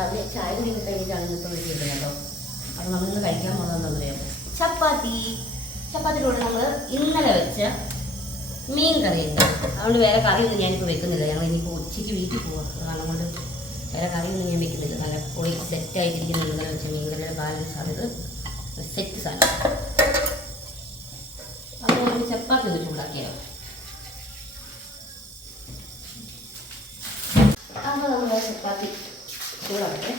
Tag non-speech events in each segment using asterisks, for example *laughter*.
രാവിലെ ചായ കുടി കഴിഞ്ഞിട്ടാണ് ഇന്നത്തെ വിളിച്ചിരിക്കുന്നത് കേട്ടോ. അപ്പോൾ നമ്മളിന്ന് കഴിക്കാൻ പോകുന്നത് പറയാം ചപ്പാത്തി. ചപ്പാത്തിയുടെ കൂടെ നമ്മൾ ഇന്നലെ വെച്ച മീൻ കറി കറിയുണ്ട്. അതുകൊണ്ട് വേറെ കറിയൊന്നും ഞാനിപ്പോൾ വെക്കുന്നില്ല. ഞങ്ങൾ ഇനിയിപ്പോൾ ഉച്ചയ്ക്ക് വീട്ടിൽ പോകാം കാരണം കൊണ്ട് വേറെ കറിയൊന്നും ഞാൻ വെക്കുന്നില്ല. നല്ല പൊളി സെറ്റായിട്ടിരിക്കുന്ന ഇന്നലെ വെച്ച മീൻ കറിയുടെ ബാലൻസ് ആണിത് സെറ്റ് സാധനം. അപ്പോൾ ഒരു ചപ്പാത്തി ഒന്ന് ചൂടാക്കിയാലോ അപ്പോൾ നമ്മൾ ചപ്പാത്തി ചൂടാക്കട്ടെ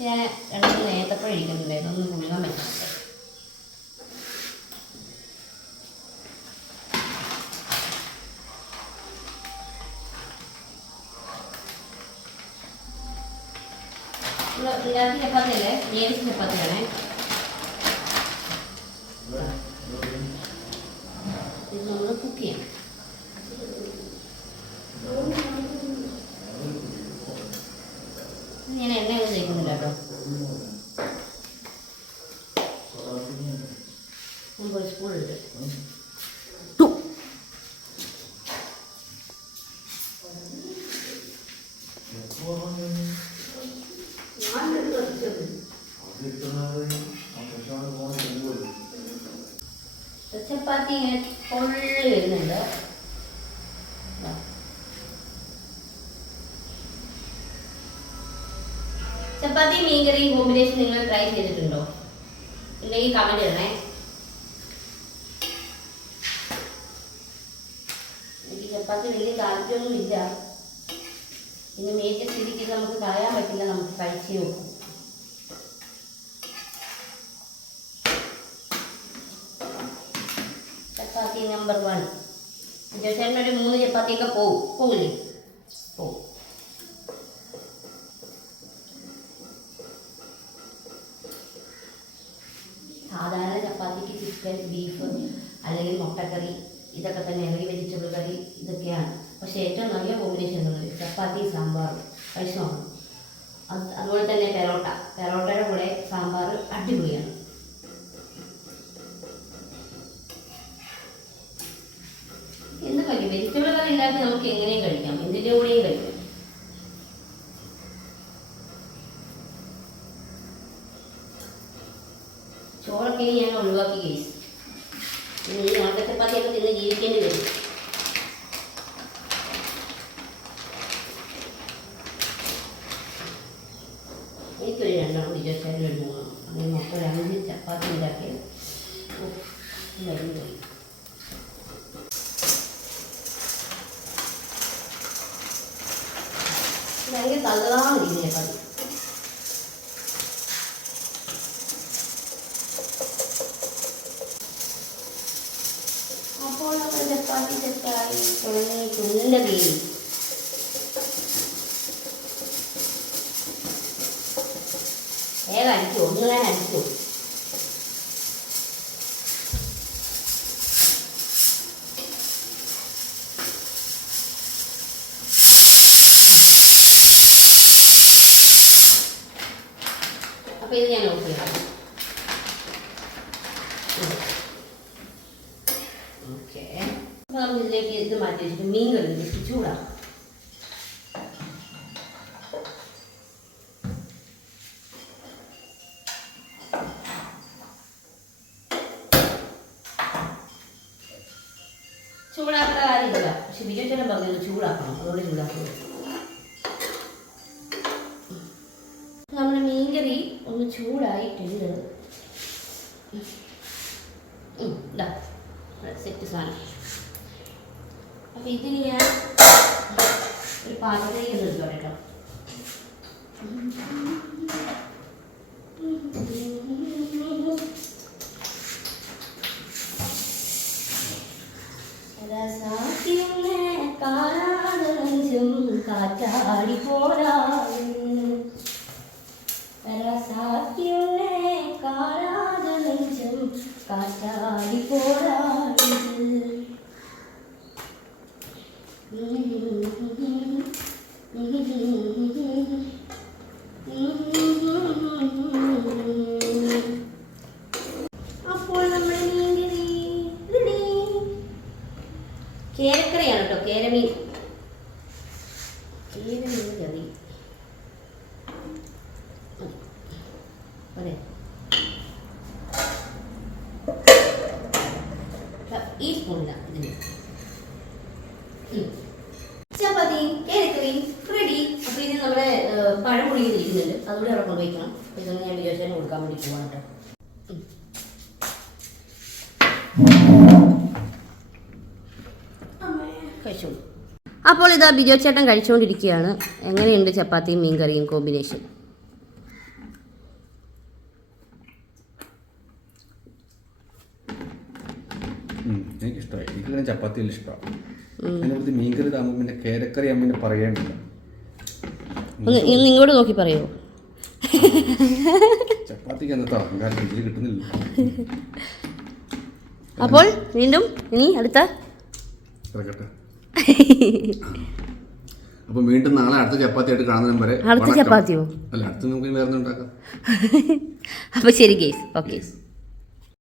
ഞാൻ രണ്ട് നേത്തപ്പഴം ഇരിക്കുന്നുണ്ട് ഇതൊന്ന് മുഴുകാൻ പറ്റുന്നുണ്ട് ഉണ്ടാക്കി ചപ്പാത്തി അല്ലേ ഏത് ചപ്പാത്തിയാണേ ഞാൻ എണ്ണ ഒന്നും തേക്കുന്നില്ല കേട്ടോ. സ്പൂൺ ഇട്ട്. ചപ്പാത്തി ഇങ്ങനെ പൊള്ളി വരുന്നുണ്ട്. ചപ്പാത്തി മീൻകറി കോമ്പിനേഷൻ നിങ്ങൾ ട്രൈ ചെയ്തിട്ടുണ്ടോ? ഇല്ലെങ്കിൽ കമന്റ് ഇടണേ. എനിക്ക് ചപ്പാത്തി വലിയ താല്പര്യമൊന്നും ഇല്ല ഇനി മേച്ച സ്ഥിതിക്ക് നമുക്ക് കളയാൻ പറ്റില്ല നമുക്ക് കഴിച്ചു നോക്കും ചപ്പാത്തി നമ്പർ വൺ ചേട്ടൻ ഒരു മൂന്ന് ചപ്പാത്തിയൊക്കെ പോവും. പോവില്ലേ? പോവും. സാധാരണ ചപ്പാത്തിക്ക് ചിക്കൻ ബീഫ് അല്ലെങ്കിൽ മുട്ടക്കറി ഇതൊക്കെ തന്നെ. അല്ലെങ്കിൽ വെജിറ്റബിൾ കറി ഇതൊക്കെയാണ് പക്ഷേ ഏറ്റവും നല്ല കോമ്പിനേഷൻ എന്നുള്ളത് ചപ്പാത്തി സാമ്പാർ കഴിച്ചു നോക്കണം അത് അതുപോലെ തന്നെ പെറോട്ട പെറോട്ടയുടെ കൂടെ സാമ്പാർ അടിപൊളിയാണ് എന്ത് കഴിക്കും വെജിറ്റബിൾ കറി ഇല്ലാതെ നമുക്ക് എങ്ങനെയും കഴിക്കാം? എന്തിന്റെ കൂടെയും കഴിക്കാം. ചോറൊക്കെ ഇനി ഞാൻ ഒഴിവാക്കി കേസ് ഇനി ഈ ഉണക്കച്ചപ്പാത്തിയൊക്കെ തിന്ന് ജീവിക്കേണ്ടി വരും. എനിക്കൊരു രണ്ടെണ്ണം ഇരുപത്തേഴിന് ഒരു മൂന്നെണ്ണം അങ്ങനെ മൊത്തം രണ്ട് ചപ്പാത്തി ഉണ്ടാക്കിയത് മരുന്ന് ഭയങ്കര തള്ളാന്നിരിക്കുന്ന ചപ്പാത്തി അപ്പോൾ നമ്മൾ ചപ്പാത്തി സെറ്റായി തുടങ്ങിയിട്ടുണ്ട് വേഗം അടിച്ചു ഒന്ന് ഞാൻ അടിച്ചു അപ്പോൾ ഇത് ഞാൻ ഓഫ് ചെയ്യാം. ഓക്കെ അപ്പോൾ നമ്മൾ ഇതിലേക്ക് ഇത് മാറ്റി വെച്ചിട്ട് മീൻ കറി ജസ്റ്റ് ചൂടാക്കാം ചൂടാക്കേണ്ട കാര്യമില്ല. പക്ഷെ ബിജുചേട്ടൻ പറഞ്ഞത് ചൂടാക്കണം. അതുകൊണ്ട് ചൂടാക്കുന്നത് ചൂടായിട്ടുണ്ട് ഇതാ സെറ്റ് സാധനം. അപ്പം ഇതിന് ഞാൻ ഒരു പാത്രത്തിലേക്ക് എടുത്തു കേട്ടോ. കാറ്റാടി പോരാടുന്നു കരസാക്കിയുണ്ണെ കാണാതെ നെഞ്ചും കാറ്റാടി പോരാടിയത് അപ്പോൾ നമ്മൾ നീന്തി കേരക്കറിയാണ് കേട്ടോ കേരമീൻ കേരമീൻ കറി ഈ സ്പൂണില്ല ഇതിന്. ചപ്പാത്തിയും റെഡി അപ്പോൾ ഇത് നമ്മുടെ പഴം പുളിയിരിക്കുന്നുണ്ട് അതുകൂടി കൊണ്ട് വയ്ക്കണം ഇതൊന്നും ഞാൻ വിജയോച്ചന് കൊടുക്കാൻ വേണ്ടി പോവാണ് കേട്ടോ. അപ്പോൾ ഇതാ ബിജോ ചേട്ടൻ കഴിച്ചുകൊണ്ടിരിക്കുകയാണ്. എങ്ങനെയുണ്ട് ചപ്പാത്തിയും മീൻകറിയും കോമ്പിനേഷൻ എനിക്കിഷ്ടമായി എനിക്കിങ്ങനെ ചപ്പാത്തി വലിയ ഇഷ്ടമാണ് അതിനെ കുറിച്ച് മീൻകറി ഇതാകുമ്പോൾ പിന്നെ കേരക്കറി അമ്മ പിന്നെ പറയേണ്ടില്ല. നിങ്ങളോട് നോക്കി പറയോ? ചപ്പാത്തിക്ക് അന്നത്തെ അഹങ്കാരം ഇതിൽ കിട്ടുന്നില്ല. അപ്പോൾ വീണ്ടും ഇനി അടുത്ത അപ്പൊ അപ്പം വീണ്ടും നാളെ അടുത്ത ചപ്പാത്തി ആയിട്ട് കാണുന്നതിനും വരെ അടുത്ത. ചപ്പാത്തിയോ? അല്ല അടുത്ത് നമുക്ക് വേറെ ഉണ്ടാക്കാം. *laughs* അപ്പോൾ ശരി ഗേസ്. ഓക്കെ.